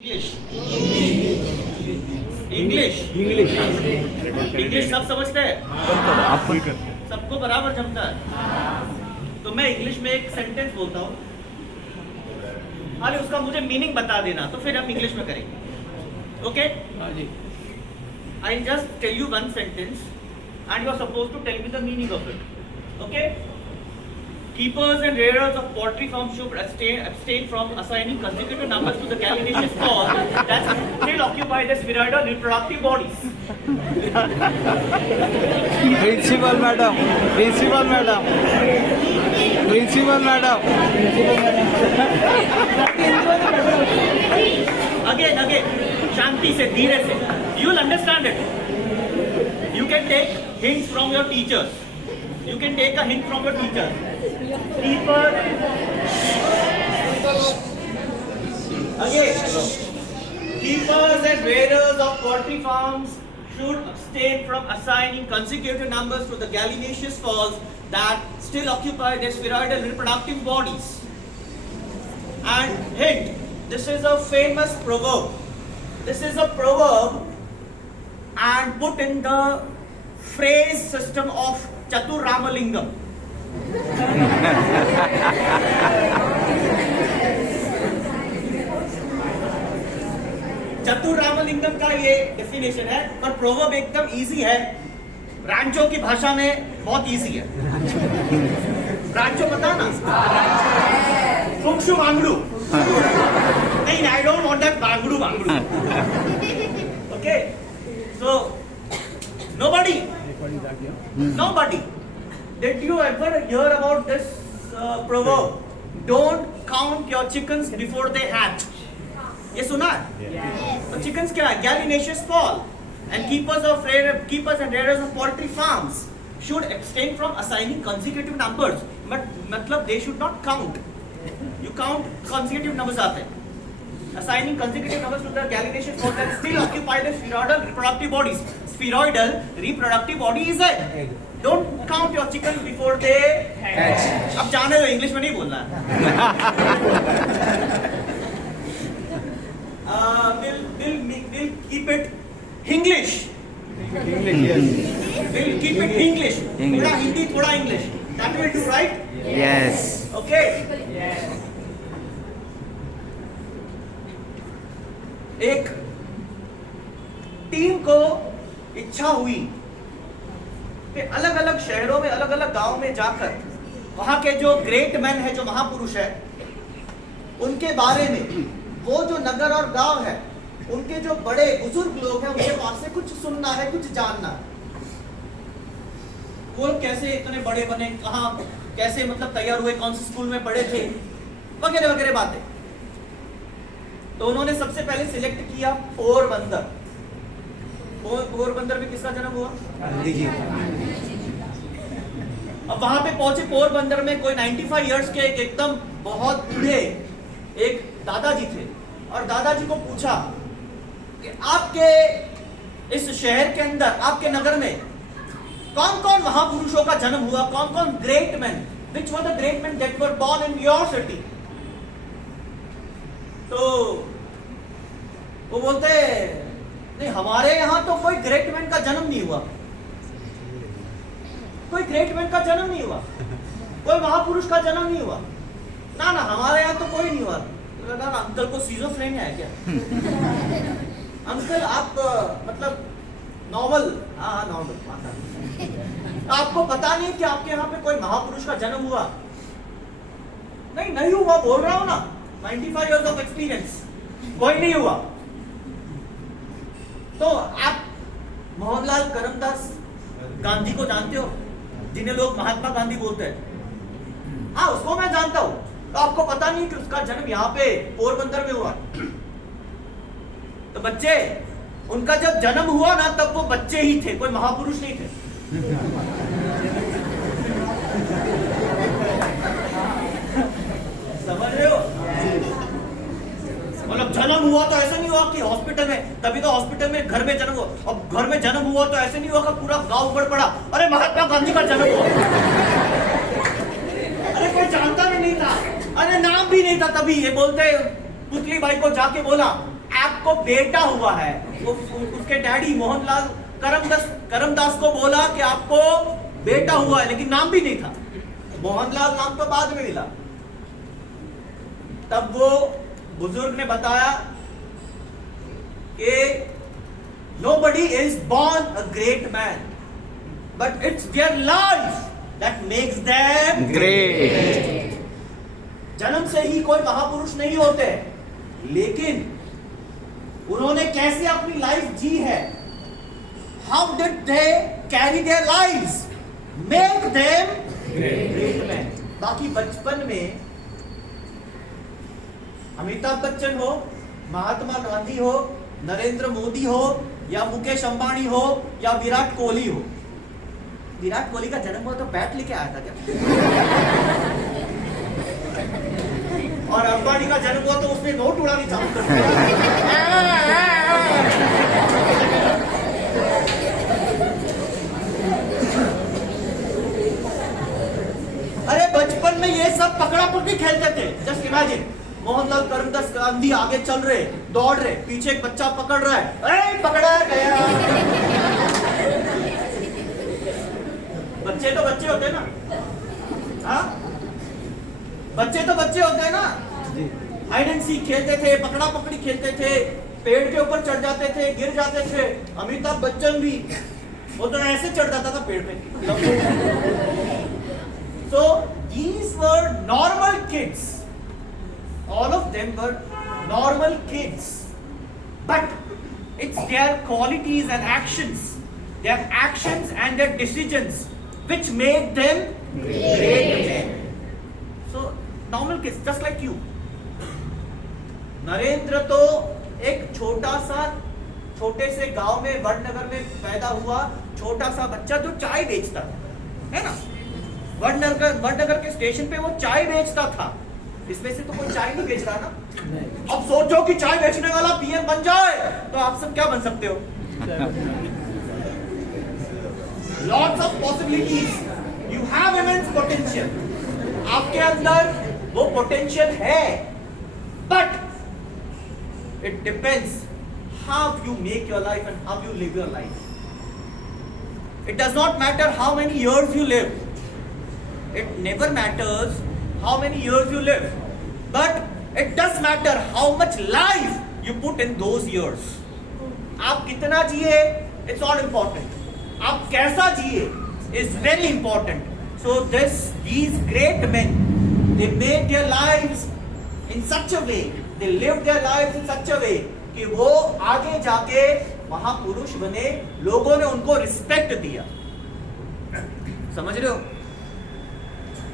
English English English English सब समझते हैं, आप सबको बराबर जमता है। तो मैं इंग्लिश में एक सेंटेंस बोलता हूँ, खाली उसका मुझे मीनिंग बता देना, तो फिर हम इंग्लिश में करेंगे। Okay, I just tell you one sentence and you are suppose to tell me the meaning of it. Okay, keepers and rearers of poultry farms should abstain from assigning consecutive numbers to the gallinaceous cause that still occupy the spheroidal reproductive bodies. Principal madam Again, शांति से, धीरे से. You will understand it. You can take hints from your teachers. You can take a hint from your teacher. Keepers and rearers of poultry farms should abstain from assigning consecutive numbers to the gallinaceous falls that still occupy their spheroidal reproductive bodies. And hint, this is a famous proverb. This is a proverb and put in the phrase system of Chatur Ramalingam. चतुर रामलिंगम का ये definition है, पर proverb एकदम easy है, रांचो की भाषा में बहुत इजी है। रांचो पता ना? फुक्शु बांगड़ू नहीं, आई डोंट वांट दैट बांगड़ू। Okay, so nobody, did you ever hear about this proverb? Don't count your chickens before they hatch. ये सुना है? तो chickens क्या है? Gallinaceous fall. And keepers and rearers of poultry farms should abstain from assigning consecutive numbers. मतलब they should not count. You count consecutive numbers आते हैं. Assigning consecutive numbers to the gallinaceous fall that still occupy the spheroidal reproductive bodies. Spheroidal reproductive body is it. Don't count your chickens before they hatch. अब जाने दो, English में नहीं बोलना है। We'll keep it English. We'll keep it English. थोड़ा हिंदी, थोड़ा English. That will do, right? Yes. Okay. एक टीम को इच्छा हुई कि अलग अलग शहरों में, अलग अलग गांव में जाकर वहां के जो ग्रेट मैन है, जो महापुरुष है, उनके बारे में, वो जो नगर और गांव है, उनके जो बड़े बुजुर्ग लोग हैं, उनके पास से कुछ सुनना है, कुछ जानना है। वो कैसे इतने बड़े बने, कहाँ कैसे मतलब तैयार हुए, कौन से स्कूल में पढ़े थे, वगैरह वगैरह बातें। तो उन्होंने सबसे पहले सिलेक्ट किया पोरबंदर। पोरबंदर में किसका जन्म हुआ? गांधी जी। अब वहां पे पहुंचे पोरबंदर में, कोई 95 इयर्स के एकदम बहुत बूढ़े एक दादाजी थे, और दादाजी को पूछा कि आपके इस शहर के अंदर, आपके नगर में कौन कौन महापुरुषों का जन्म हुआ, कौन कौन great man, which were the great man that were born in your city. तो वो बोलते, नहीं, हमारे यहां तो कोई ग्रेट मैन का जन्म नहीं हुआ, कोई ग्रेट मैन का जन्म नहीं हुआ, कोई महापुरुष का जन्म नहीं हुआ, ना ना, हमारे यहाँ तो कोई नहीं हुआ। तो लगा अंकल को सीजोफ्रेनिया है क्या? अंकल आप मतलब नॉर्मल, हाँ नॉर्मल, आपको पता नहीं कि आपके यहाँ पे कोई महापुरुष का जन्म हुआ? नहीं हुआ, बोल रहा हूं ना, 95 years of experience, कोई नहीं हुआ। तो आप मोहनलाल करमदास गांधी को जानते हो, जिन्हें लोग महात्मा गांधी बोलते हैं? हाँ, उसको मैं जानता हूं। तो आपको पता नहीं कि उसका जन्म यहाँ पे पोरबंदर में हुआ? तो बच्चे, उनका जब जन्म हुआ ना, तब वो बच्चे ही थे, कोई महापुरुष नहीं थे। समझ रहे हो? मतलब जन्म हुआ तो ऐसा नहीं हुआ कि हॉस्पिटल में, तभी तो हॉस्पिटल में, घर में जन्म हुआ, अब घर में जन्म हुआ तो ऐसे नहीं हुआ कि पूरा गांव उमड़ पड़ा, अरे महात्मा गांधी का जन्म हुआ। अरे कोई जानता भी नहीं था, अरे नाम भी नहीं था। तभी ये बोलते पुतली बाई को जाके बोला, आपको बेटा हुआ है। उसके डैडी मोहनलाल करमदास को बोला कि आपको बेटा हुआ है, लेकिन नाम भी नहीं था। मोहनलाल नाम तो बाद में मिला। तब वो बुजुर्ग ने बताया कि nobody is born a great man, but it's their life that makes them Great. जन्म से ही कोई महापुरुष नहीं होते, लेकिन उन्होंने कैसे अपनी लाइफ जी है, how did they carry their lives, make them great men. बाकी बचपन में अमिताभ बच्चन हो, महात्मा गांधी हो, नरेंद्र मोदी हो, या मुकेश अंबानी हो, या विराट कोहली हो। विराट कोहली का जन्म हुआ तो बैट लेके आया था क्या? और अंबानी का जन्म हुआ तो उसने नोट उड़ानी चालू कर दिया। अरे बचपन में ये सब पकड़ा पकड़ी खेलते थे। जस्ट इमेजिन, मोहनलाल करमदास गांधी आगे चल रहे, दौड़ रहे, पीछे एक बच्चा पकड़ रहा है, अरे पकड़ा गया। बच्चे तो बच्चे होते हैं ना, हाँ? बच्चे तो बच्चे होते हैं ना। हाइड एंड सीक खेलते थे, पकड़ा पकड़ी खेलते थे, पेड़ के ऊपर चढ़ जाते थे, गिर जाते थे। अमिताभ बच्चन भी, वो तो ऐसे चढ़ जाता था पेड़ पे। So these were normal kids. All of them were normal kids. But it's their qualities and actions and their decisions which made them great men. So normal kids, just like you. Narendra तो एक छोटे से गांव में वडनगर में पैदा हुआ छोटा सा बच्चा जो चाय बेचता था, है ना? वडनगर के स्टेशन पे वो चाय बेचता था। इसमें से तो कोई चाय नहीं बेच रहा ना। अब सोचो कि चाय बेचने वाला पीएम बन जाए तो आप सब क्या बन सकते हो? Lots of possibilities. You have immense potential. आपके अंदर वो पोटेंशियल है, but it depends how you make your life and how you live your life. It does not matter how many years you live. It never matters how many years you live, but it does matter how much life you put in those years. आप कितना जिए, it's not important. आप कैसा जिए is very important. So these great men, they made their lives in such a way, they lived their lives in such a way कि वो आगे जाके महापुरुष बने, लोगों ने उनको रिस्पेक्ट दिया। समझ रहे हो?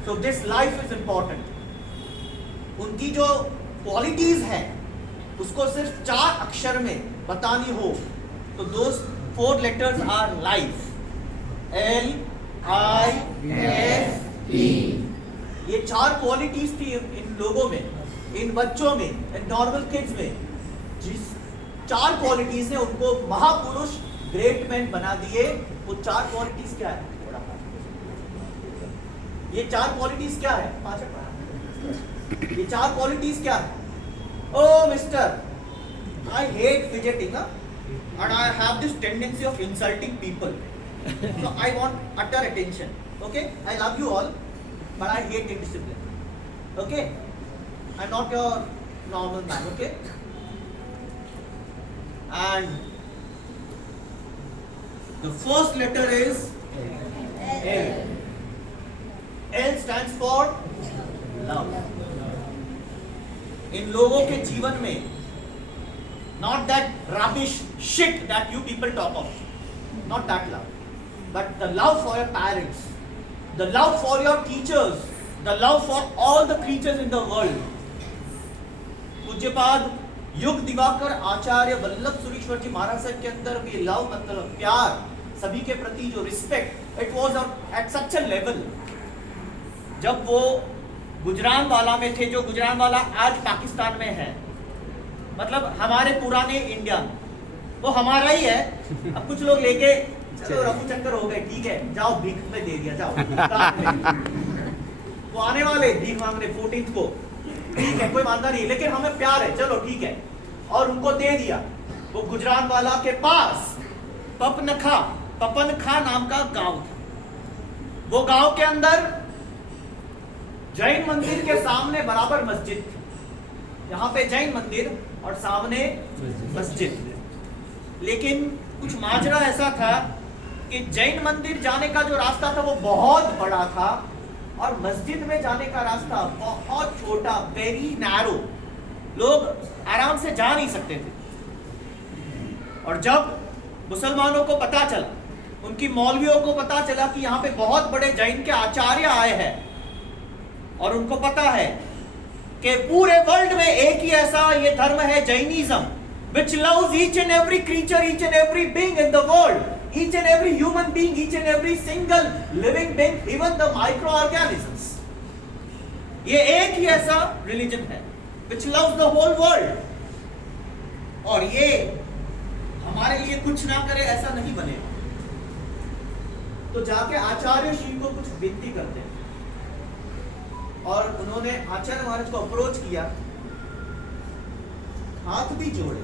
So this life is important. उनकी जो क्वालिटीज है उसको सिर्फ 4 अक्षर में बतानी हो तो those 4 letters are life. LIFE. ये 4 क्वालिटीज थी इन लोगों में, इन बच्चों में, इन नॉर्मल किड्स में। जिस 4 क्वालिटीज ने उनको महापुरुष ग्रेट मैन बना दिए। वो 4 क्वालिटीज क्या है? ये 4 क्वालिटीज क्या है? ये 4 क्वालिटीज क्या है? Oh mister, I hate fidgeting, and I have this tendency of insulting people. So I want utter attention. Okay, I love you all, but I hate indiscipline. Okay, I'm not your normal man. Okay, and the first letter is L. L stands for love. इन लोगों के जीवन में not that rubbish shit that you people talk of, not that love, but the love for your parents, the love for your teachers, the love for all the creatures in the world. पूज्यपाद युग दिवाकर आचार्य वल्लभ सुरीश्वर जी महाराज साहब के अंदर भी love मतलब प्यार, सभी के प्रति जो respect, it was at such a level. जब वो गुजरानवाला में थे, जो गुजरानवाला आज पाकिस्तान में है, मतलब हमारे पुराने इंडिया, वो हमारा ही है। अब कुछ लोग लेके चलो रफू चक्कर हो गए, ठीक है जाओ भीख में दे दिया, जाओ। वो आने वाले भीख मांगने 14th को, ठीक है कोई मानता नहीं, लेकिन हमें प्यार है, चलो ठीक है। और उनको दे दिया। वो गुजरानवाला के पास पपनखा नाम का गांव था। वो गांव के अंदर जैन मंदिर के सामने बराबर मस्जिद थी। यहाँ पे जैन मंदिर और सामने मस्जिद। लेकिन कुछ माजरा ऐसा था कि जैन मंदिर जाने का जो रास्ता था वो बहुत बड़ा था और मस्जिद में जाने का रास्ता बहुत छोटा, वेरी नैरो। लोग आराम से जा नहीं सकते थे। और जब मुसलमानों को पता चला, उनकी मौलवियों को पता चला कि यहाँ पे बहुत बड़े जैन के आचार्य आए हैं और उनको पता है कि पूरे वर्ल्ड में एक ही ऐसा ये धर्म है Jainism, which loves each and every creature, each and every being in the world, each and every human being, each and every single living being, even the microorganisms. ये एक ही ऐसा रिलीजन है which loves the whole world. और ये हमारे लिए कुछ ना करे ऐसा नहीं बने। तो जाके आचार्य श्री को कुछ विनती करते हैं और उन्होंने आचार्य महाराज को अप्रोच किया, हाथ भी जोड़े,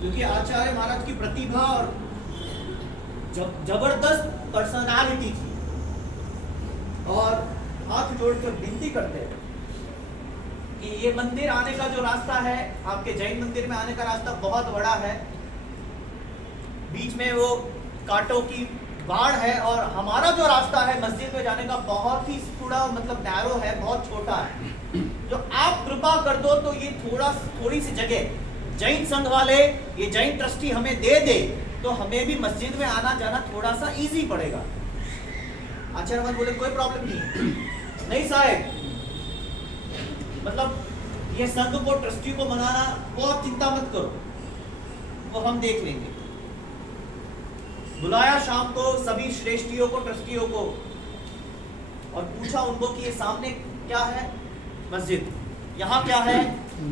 क्योंकि आचार्य महाराज की प्रतिभा और जबरदस्त पर्सनालिटी थी। और हाथ जोड़कर विनती करते हैं कि ये मंदिर आने का जो रास्ता है, आपके जैन मंदिर में आने का रास्ता बहुत बड़ा है, बीच में वो कांटों की बाढ़ है और हमारा जो रास्ता है मस्जिद में जाने का बहुत ही थोड़ा मतलब नैरो है, बहुत छोटा है। जो आप कृपा कर दो तो ये थोड़ी सी जगह जैन संघ वाले, ये जैन ट्रस्टी हमें दे दे तो हमें भी मस्जिद में आना जाना थोड़ा सा इजी पड़ेगा। आचार्य महाराज बोले कोई प्रॉब्लम नहीं साहब, मतलब ये संघ को, ट्रस्टी को मनाना बहुत चिंता मत करो, वो हम देख लेंगे। बुलाया शाम को सभी श्रेष्ठियों को, ट्रस्टियों को, और पूछा उनको कि ये सामने क्या है? मस्जिद। यहाँ क्या है?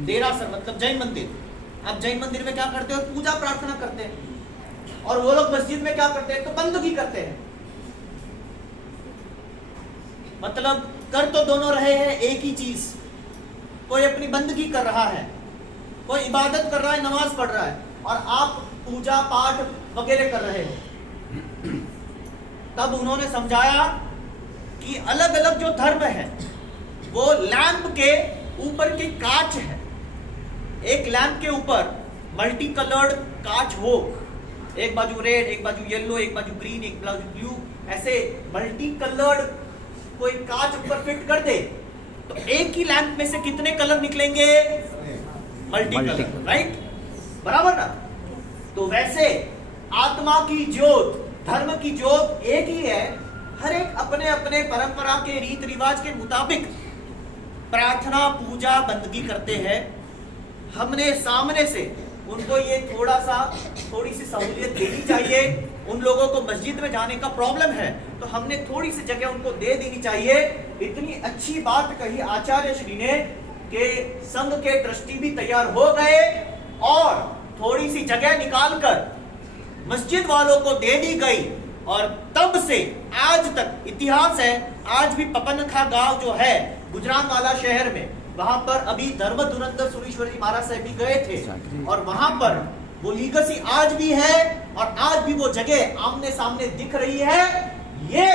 देरासर, मतलब जैन मंदिर। आप जैन मंदिर में क्या करते हो? पूजा प्रार्थना करते हैं। और वो लोग मस्जिद में क्या करते हैं? तो बंदगी करते हैं। मतलब कर तो दोनों रहे हैं एक ही चीज। कोई अपनी बंदगी कर रहा है, कोई इबादत कर रहा है, नमाज पढ़ रहा है, और आप पूजा पाठ वगैरह कर रहे हो। तब उन्होंने समझाया कि अलग अलग जो धर्म है वो लैंप के ऊपर के कांच है। एक लैंप के ऊपर मल्टी कलर्ड कांच हो, एक बाजू रेड, एक बाजू येलो, एक बाजू ग्रीन, एक बाजू ब्लू, ऐसे मल्टी कलर्ड कोई कांच ऊपर फिट कर दे तो एक ही लैंप में से कितने कलर निकलेंगे? Multi colour, right? बराबर ना? तो वैसे आत्मा की ज्योत, धर्म की ज्योत एक ही है। हर एक अपने अपने परंपरा के रीत रिवाज के मुताबिक प्रार्थना, पूजा, बंदगी करते हैं। हमने सामने से उनको ये थोड़ी सी सहूलियत देनी चाहिए। उन लोगों को मस्जिद में जाने का प्रॉब्लम है तो हमने थोड़ी सी जगह उनको दे देनी चाहिए। इतनी अच्छी बात कही आचार्य श्री ने कि संघ के ट्रस्टी भी तैयार हो गए और थोड़ी सी जगह निकालकर मस्जिद वालों को दे दी गई। और तब से आज तक इतिहास है, आज भी पपनखा गांव जो है गुजरानवाला शहर में, वहां पर अभी धर्म धुरंधर सुरेश्वर जी महाराज साहब भी गए थे और वहां पर वो लीगेसी आज भी है और आज भी वो जगह आमने सामने दिख रही है। ये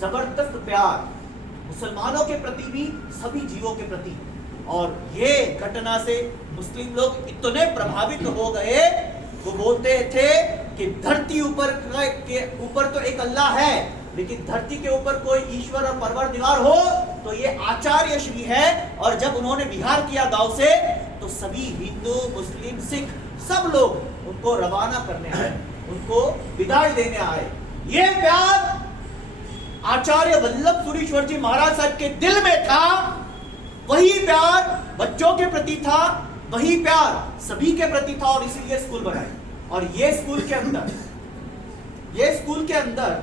जबरदस्त प्यार मुसलमानों के प्रति भी, सभी जीवों के प्रति। और ये घटना से मुस्लिम लोग इतने प्रभावित हो गए, वो बोलते थे कि धरती के ऊपर तो एक अल्लाह है, लेकिन धरती के ऊपर कोई ईश्वर और परवरदिगार हो तो ये आचार्य श्री है। और जब उन्होंने विहार किया गांव से तो सभी हिंदू, मुस्लिम, सिख सब लोग उनको रवाना करने आए, उनको विदाई देने आए। ये प्यार आचार्य वल्लभ सुरीश्वर जी महाराज साहब के दिल में था, वही प्यार बच्चों के प्रति था, वही प्यार सभी के प्रति था और इसीलिए स्कूल बनाए। और ये स्कूल के अंदर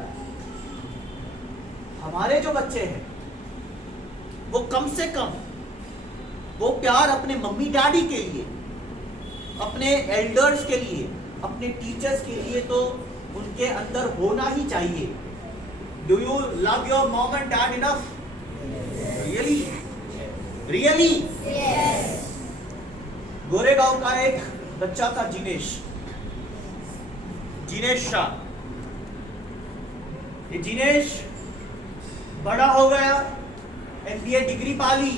हमारे जो बच्चे हैं वो कम से कम वो प्यार अपने मम्मी डैडी के लिए, अपने एल्डर्स के लिए, अपने टीचर्स के लिए तो उनके अंदर होना ही चाहिए। Do you love your mom and dad enough? Really? Goregaon का एक बच्चा था जिनेश शाह। ये जिनेश बड़ा हो गया, MBA डिग्री पा ली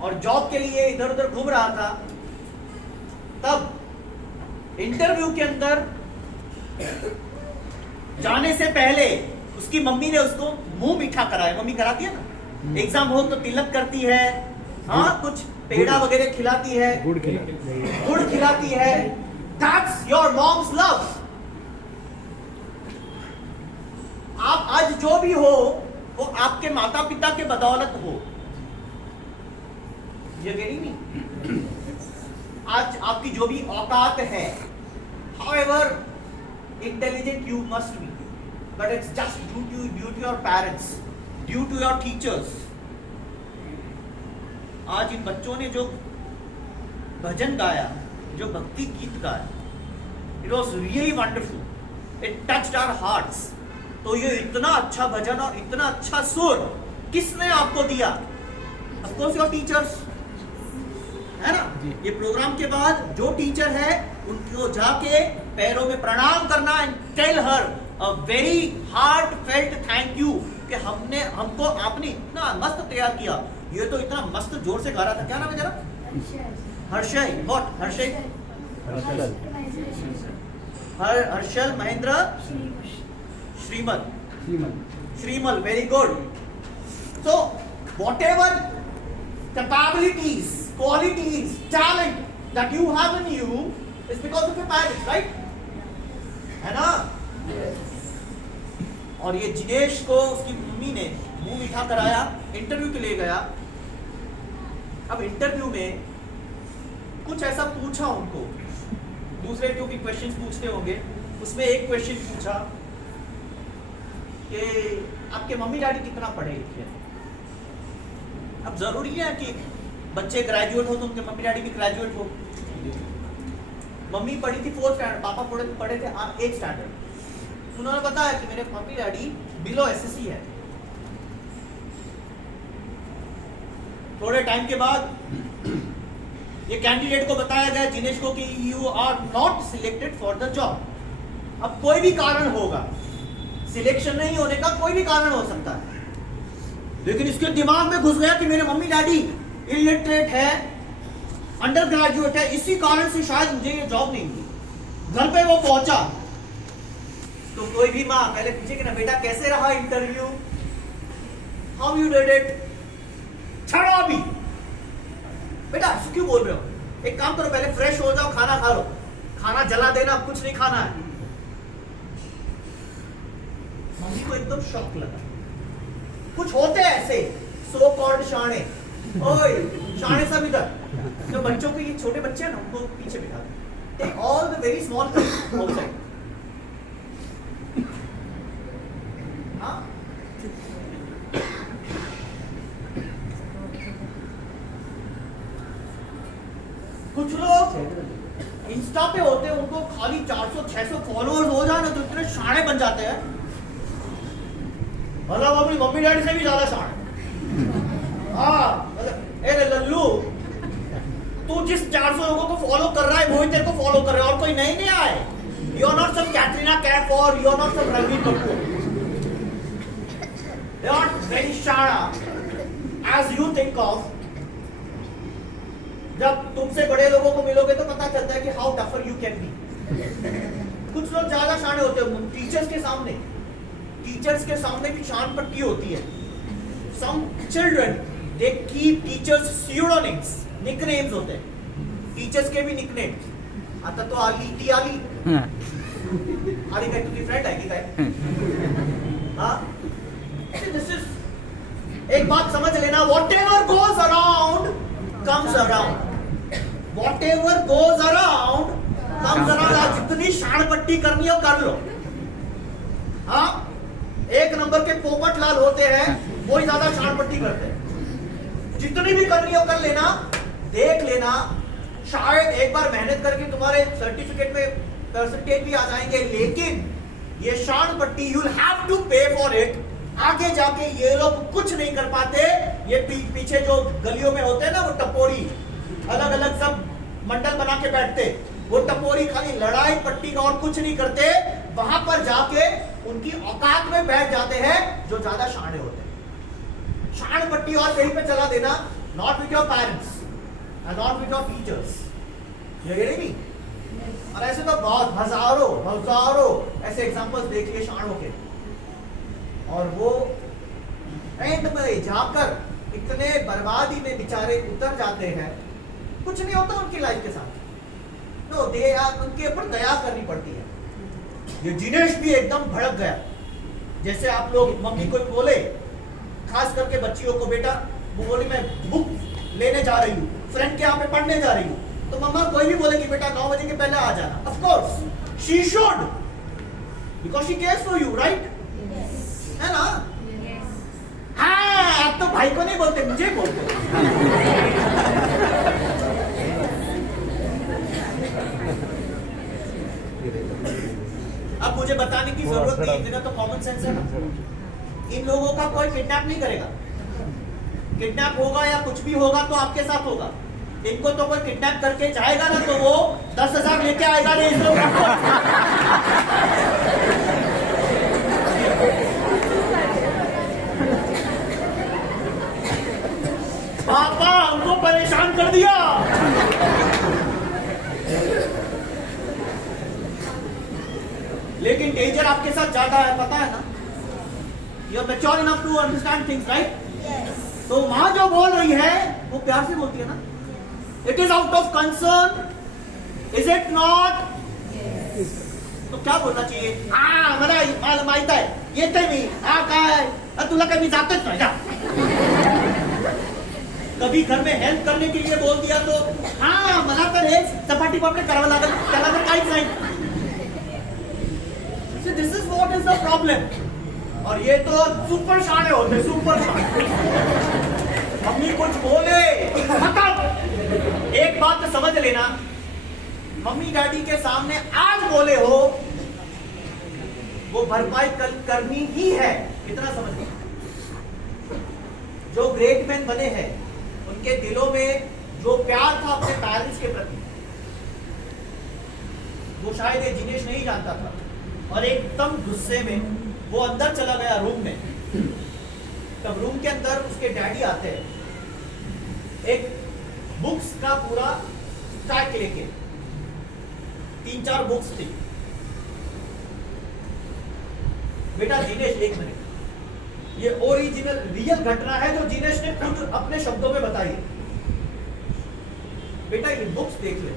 और जॉब के लिए इधर उधर घूम रहा था। तब इंटरव्यू के अंदर जाने से पहले उसकी मम्मी ने उसको मुंह मीठा कराया। मम्मी कराती है ना, एग्जाम हो तो तिलक करती है, हाँ कुछ पेड़ा वगैरह खिलाती है, गुड़ खिलाती है। That's your mom's love। आप आज जो भी हो वो आपके माता पिता के बदौलत हो। ये वेरी नहीं, आज आपकी जो भी औकात है, however intelligent you must be, but it's just due to your parents, due to your teachers। आज इन बच्चों ने जो भजन गाया, जो भक्ति गीत गाया, it was really wonderful, it touched our hearts। तो ये इतना अच्छा भजन और इतना अच्छा सुर किसने आपको दिया? Of course your teachers, है ना? ये प्रोग्राम के बाद जो टीचर है उनको जाके पैरों में प्रणाम करना and tell her a very heart felt thank you कि हमको आपने इतना मस्त तैयार किया। ये तो इतना मस्त जोर से गा रहा था, क्या नाम है जरा? Harshay, what? Harshay, Harshal Mahendra Shrimal, very good. So whatever capabilities, qualities, talent that you have in you is because of your parents, right? है ना? और ये जिनेश को उसकी मम्मी ने मुंह मीठा कराया, इंटरव्यू के लिए गया। अब इंटरव्यू में कुछ ऐसा पूछा उनको, दूसरे क्योंकि क्वेश्चंस पूछते होंगे, उसमें एक क्वेश्चन पूछा कि आपके मम्मी डैडी कितना पढ़े लिखे हैं। अब जरूरी है कि बच्चे ग्रेजुएट हो तो उनके मम्मी डैडी भी ग्रेजुएट हो। मम्मी पढ़ी थी 4th स्टैंडर्ड, पापा पढ़े थे 8th स्टैंडर्ड। उन्होंने बताया कि मेरे मम्मी डैडी बिलो SSC है। थोड़े टाइम के बाद ये कैंडिडेट को बताया गया, जिनेश को, कि you are not selected for the job. अब कोई भी कारण होगा, सिलेक्शन नहीं होने का कोई भी कारण हो सकता है, लेकिन इसके दिमाग में घुस गया कि मेरे मम्मी डैडी इलिटरेट है, अंडर ग्रेजुएट है, इसी कारण से शायद मुझे ये जॉब नहीं मिली। घर पे वो पहुंचा तो कोई भी माँ पहले पूछे कि ना बेटा कैसे रहा interview, how you did it. छड़ो अभी बेटा, क्यों बोल रहे हो? एक काम करो, पहले फ्रेश हो जाओ, खाना खा लो। खाना जला देना, अब कुछ नहीं खाना है। मम्मी को एकदम शॉक लगा। कुछ होते हैं ऐसे सो कॉल्ड शाणे, ओए शाणे सब इधर। जो बच्चों के, ये छोटे बच्चे हैं ना, उनको पीछे बिठा दो। Take all the very small things outside. हाँ, कुछ लोग इंस्टा पे होते हैं, उनको खाली 400-600 फॉलोअर्स हो जाए ना तो इतने शाणे बन जाते हैं, मतलब अपनी मम्मी डैडी से भी ज्यादा शाणे। हाँ, मतलब लल्लू, तू जिस 400 लोगों को फॉलो कर रहा है वही तेरे को फॉलो कर रहा है, और कोई नहीं आए। You are not some Katrina Kaif और you are not some Ranbir Kapoor. They are very शाणा एज यू थिंक ऑफ। जब तुमसे बड़े लोगों को मिलोगे तो पता चलता है कि how tougher you can be. कुछ लोग ज्यादा शाणे होते हैं टीचर्स के सामने भी शान पट्टी होती है। Some children they keep teachers pseudonyms, nicknames होते हैं। टीचर्स के भी निकनेम आता तो आली टी आली आली का तुझी फ्रेंड है कि काय? हाँ, दिस इज, एक बात समझ लेना, whatever goes around comes around, whatever goes around comes around। आज जितनी शान पट्टी करनी हो कर लो। हाँ, एक नंबर के पोपट लाल होते हैं, वो ही ज्यादा शान पट्टी करते हैं। जितनी भी करनी हो कर लेना, देख लेना, शायद एक बार मेहनत करके तुम्हारे सर्टिफिकेट में परसेंटेज भी आ जाएंगे, लेकिन ये शान पट्टी यू विल हैव टू पे फॉर इट। आगे जाके ये लोग कुछ नहीं कर पाते। ये पीछे जो गलियों में होते हैं ना, वो टपोरी, अलग अलग सब मंडल बना के बैठते, वो टपोरी खाली लड़ाई पट्टी का और कुछ नहीं करते, वहां पर जाके उनकी औकात में बैठ जाते हैं जो ज्यादा शाणे होते हैं। शाण पट्टी और कहीं पे चला देना, not with your parents and not with your teachers, ये नहीं। और ऐसे तो बहुत हजारों ऐसे एग्जांपल्स देखिए शाणों के, और वो एंड में जाकर इतने बर्बादी में बेचारे उतर जाते हैं, कुछ नहीं होता उनकी लाइफ के साथ। नो दे आर, उनके ऊपर दया करनी पड़ती है। ये जिनेश भी एकदम भड़क गया, जैसे आप लोग मम्मी को बोले, खास करके बच्चियों को, बेटा वो बोली मैं बुक लेने जा रही हूँ, फ्रेंड के यहाँ पे पढ़ने जा रही हूँ, तो मम्मा कोई भी बोले कि बेटा 9 बजे के पहले आ जाना। Of course she should, because she cares for you, right? है ना? हाँ, अब तो भाई को नहीं बोलते, मुझे बोलते। अब मुझे बताने की जरूरत नहीं, इतना तो कॉमन सेंस है ना। इन लोगों का कोई किडनैप नहीं करेगा, किडनैप होगा या कुछ भी होगा तो आपके साथ होगा। इनको तो कोई किडनैप करके जाएगा ना, तो वो 10,000 लेके आएगा नहीं इस लोग को। पापा हमको परेशान कर दिया। लेकिन डेंजर आपके साथ ज्यादा है, पता है ना? You are mature enough to understand things, right? तो माँ जो बोल रही है वो प्यार से बोलती है ना, it is out of concern, is it not? तो क्या बोलना चाहिए? मला माहित आहे, येते मी, काय तुला कभी जातच नाही का? कभी घर में हेल्प करने के लिए बोल दिया तो हाँ मला तर हे चपाटी पापडे करावं लागेल, त्याला तर काहीच नाही। This is what is the problem. और ये तो सुपर शाणे होते, सुपर शाणे। मम्मी कुछ बोले मतलब एक बात तो समझ लेना, मम्मी डैडी के सामने आज बोले हो वो भरपाई करनी ही है, इतना समझ लेना। जो ग्रेट मैन बने हैं उनके दिलों में जो प्यार था अपने पेरेंट्स के प्रति, वो शायद ये जिनेश नहीं जानता था। और एकदम गुस्से में वो अंदर चला गया रूम में। तब रूम के अंदर उसके डैडी आते हैं, एक बुक्स का पूरा स्टैक लेके, 3-4 बुक्स थी। बेटा जिनेश, एक मिनट, ये ओरिजिनल रियल घटना है जो जिनेश ने खुद अपने शब्दों में बताई है। बेटा ये बुक्स देख ले।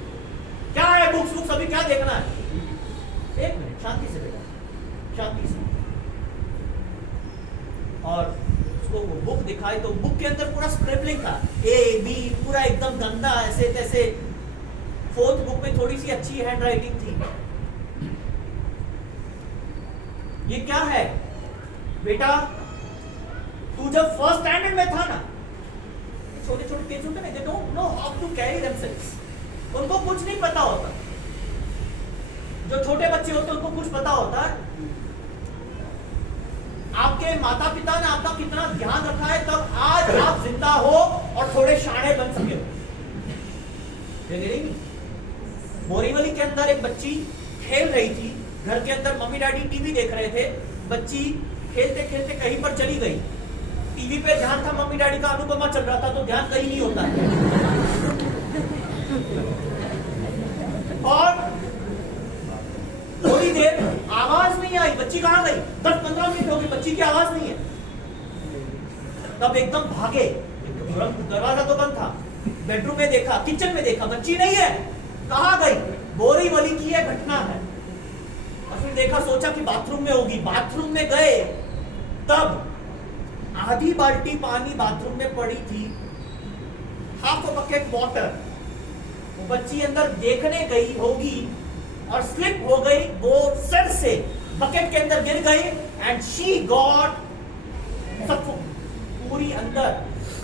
क्या है बुक्स अभी क्या देखना है? एक मिनट, शांति से बेटा, शांति से। और उसको वो बुक दिखाई तो बुक के अंदर पूरा स्क्रिबलिंग था, A, B, पूरा एकदम गंदा ऐसे तैसे। 4th बुक में थोड़ी सी अच्छी हैंड राइटिंग थी। ये क्या है बेटा? तू जब फर्स्ट स्टैंडर्ड में था ना, छोटे छोटे किड्स होते ना, they don't know how to carry themselves, उनको कुछ नहीं पता होता। जो छोटे बच्चे होते हैं उनको कुछ पता होता है। आपके माता पिता ने आपका कितना ध्यान रखा है, तब आज आप जिंदा हो और थोड़े शाणे बन सके हो। बोरीवली के अंदर एक बच्ची खेल रही थी, घर के अंदर मम्मी डैडी टीवी देख रहे थे, बच्ची खेलते खेलते कहीं पर चली गई। टीवी पे ध्यान था, मम्मी डैडी का अनुपमा चल रहा था, तो ध्यान कहीं नहीं होता है। और थोड़ी देर आवाज नहीं आई, बच्ची कहां गई? 10-15 मिनट हो गए, बच्ची की आवाज नहीं है। तब एकदम भागे, दरवाजा तो बंद था, बेडरूम में देखा, किचन में देखा, बच्ची नहीं है, कहां गई? बोरीवली की यह घटना है। और फिर देखा, सोचा कि बाथरूम में होगी, बाथरूम में गए, तब आधी बाल्टी पानी बाथरूम में पड़ी थी, हाफ अ बकेट वाटर। वो बच्ची अंदर देखने गई होगी और स्लिप हो गई, वो सर से बकेट के अंदर गिर गई एंड शी गॉट पूरी अंदर,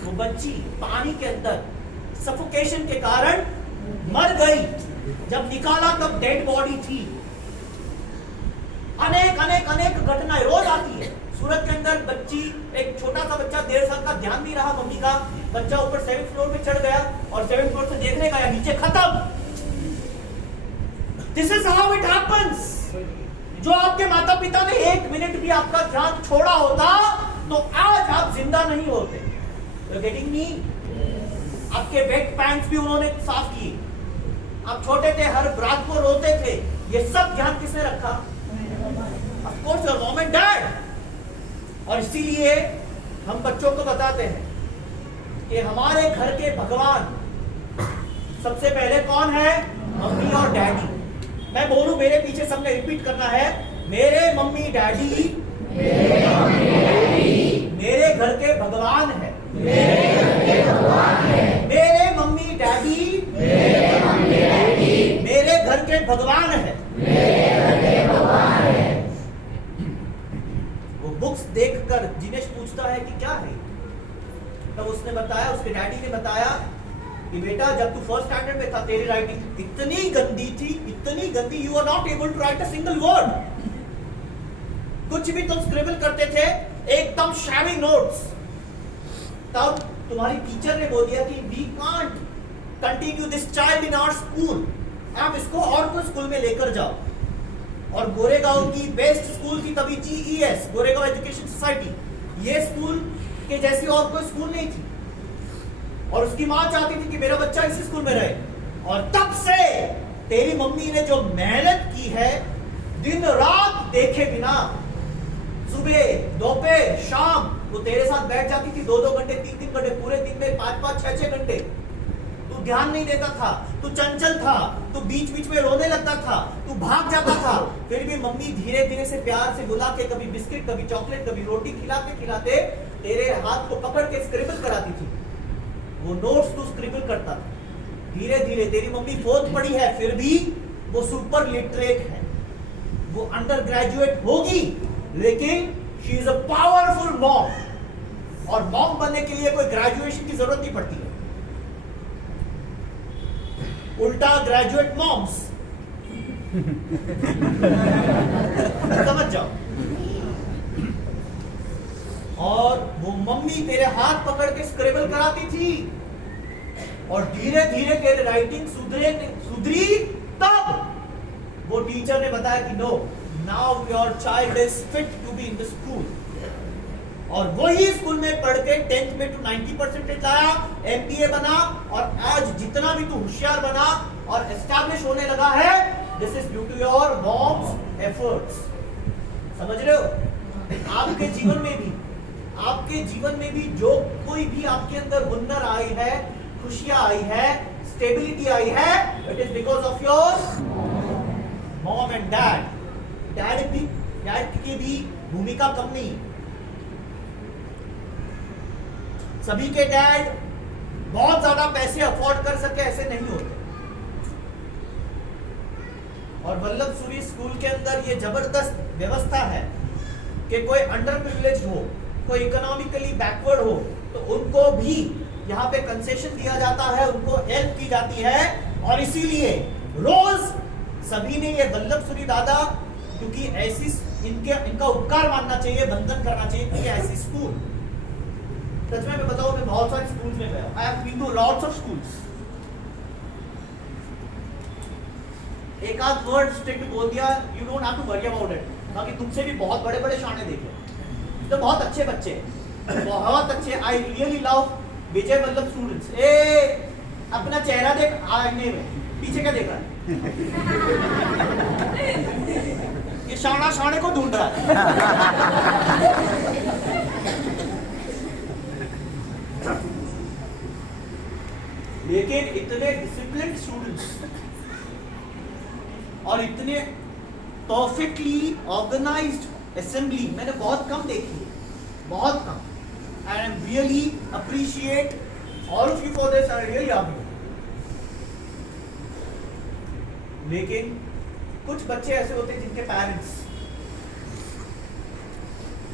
वो बच्ची पानी के अंदर सफोकेशन के कारण मर गई। जब निकाला तब डेड बॉडी थी। अनेक अनेक अनेक घटनाएं रोज आती है। सूरत के अंदर बच्ची, एक छोटा सा बच्चा 1.5 साल का, ध्यान नहीं रहा मम्मी का, बच्चा ऊपर 7th फ्लोर पे चढ़ गया और 7th फ्लोर से देखने गया, नीचे खत्म। This is how it happens. जो आपके माता पिता ने 1 मिनट भी आपका ध्यान छोड़ा होता तो आज आप जिंदा नहीं होते। You're getting me? आपके वेट पैंट्स भी उन्होंने साफ किए, आप छोटे थे, हर रात को रोते थे, ये सब ध्यान किसने रखा? Of course your mom and dad। और इसीलिए हम बच्चों को बताते हैं कि हमारे घर के भगवान सबसे पहले कौन है? मम्मी और डैडी। मैं बोलूं, मेरे पीछे सबने रिपीट करना है, मेरे मम्मी डैडी मेरे घर के भगवान है। मेरे मम्मी डैडी मेरे घर के भगवान है। वो बुक्स देखकर जिनेश पूछता है कि क्या है, तब उसने बताया, उसके डैडी ने बताया कि बेटा जब तू फर्स्ट स्टैंडर्ड में था तेरी राइटिंग इतनी गंदी थी, इतनी गंदी, you are not able to write a single word. कुछ भी तुम स्क्रिबल करते थे एकदम शैवी नोट्स। तब तुम्हारी टीचर ने बोल दिया कि we can't continue this child in our school, आप इसको और कोई स्कूल में लेकर जाओ। और गोरेगांव की बेस्ट स्कूल थी तभी GES, गोरेगांव एजुकेशन सोसाइटी। ये स्कूल के जैसी और कोई स्कूल नहीं थी और उसकी मां चाहती थी कि मेरा बच्चा इसी स्कूल में रहे। और तब से तेरी मम्मी ने जो मेहनत की है, दिन रात देखे बिना, सुबह दोपहर शाम वो तेरे साथ बैठ जाती थी 2-2 घंटे, 3-3 घंटे, पूरे दिन में 5-5, 6-6 घंटे। तू ध्यान नहीं देता था, तू चंचल था, तू बीच बीच में रोने लगता था, तू भाग जाता था, फिर भी मम्मी धीरे धीरे से प्यार से बुला के कभी बिस्किट, कभी चॉकलेट, कभी रोटी खिलाते खिलाते तेरे हाथ को पकड़ के स्क्रिबल कराती थी। वो नोट्स तू स्क्रिबल करता था। धीरे धीरे तेरी मम्मी 4th पढ़ी है, फिर भी वो सुपर लिटरेट है, वो अंडर ग्रेजुएट होगी, लेकिन she is a powerful mom. और मॉम बनने के लिए कोई ग्रेजुएशन की जरूरत नहीं पड़ती है। उल्टा ग्रेजुएट मॉम्स समझ जाओ। और वो मम्मी तेरे हाथ पकड़ के स्क्रिबल कराती थी और धीरे धीरे तेरे राइटिंग सुधरी। तब वो टीचर ने बताया कि no, now your child is fit to be in the school. और वही स्कूल में पढ़ के 10th में तू 90% लाया, MBA बना, और आज जितना भी तू होशियार बना और एस्टैब्लिश होने लगा है, this is due to your mom's efforts. समझ रहे हो? आपके जीवन में भी जो कोई भी आपके अंदर हुनर आई है, खुशियां आई है, स्टेबिलिटी आई है, it is because of your mom and dad. Dad की भी भूमिका कम नहीं। सभी के डैड बहुत ज्यादा पैसे अफोर्ड कर सके ऐसे नहीं होते। और वल्लभ सूरी स्कूल के अंदर ये जबरदस्त व्यवस्था है कि कोई अंडर प्रिविलेज हो, कोई इकोनॉमिकली बैकवर्ड हो, तो उनको भी यहाँ पे कंसेशन दिया जाता है, उनको हेल्प की जाती है। और इसीलिए रोज सभी ने ये वल्लभ सूरी दादा, क्योंकि ऐसी इनका उपकार मानना चाहिए, वंदन करना चाहिए, क्योंकि ऐसी स्कूल, सच में मैं बताऊं, मैं बहुत सारे स्कूल्स में गया, I have been to lots of schools. एक आध वर्ड स्ट्रिक्ट बोल दिया, you don't have to worry about it. बाकी तुमसे भी बहुत बड़े बड़े शाने देखे, तो बहुत अच्छे बच्चे, बहुत अच्छे। आई really love Vijay Vallabh students. अपना चेहरा देख आईने में, पीछे क्या देखा? ये शाना शाने को ढूंढ रहा है। लेकिन इतने डिसिप्लिन्ड स्टूडेंट्स और इतने परफेक्टली ऑर्गेनाइज्ड असेंबली मैंने बहुत कम देखी है, बहुत कम। And I am really appreciate all of you for this, I really love you. लेकिन कुछ बच्चे ऐसे होते हैं जिनके पेरेंट्स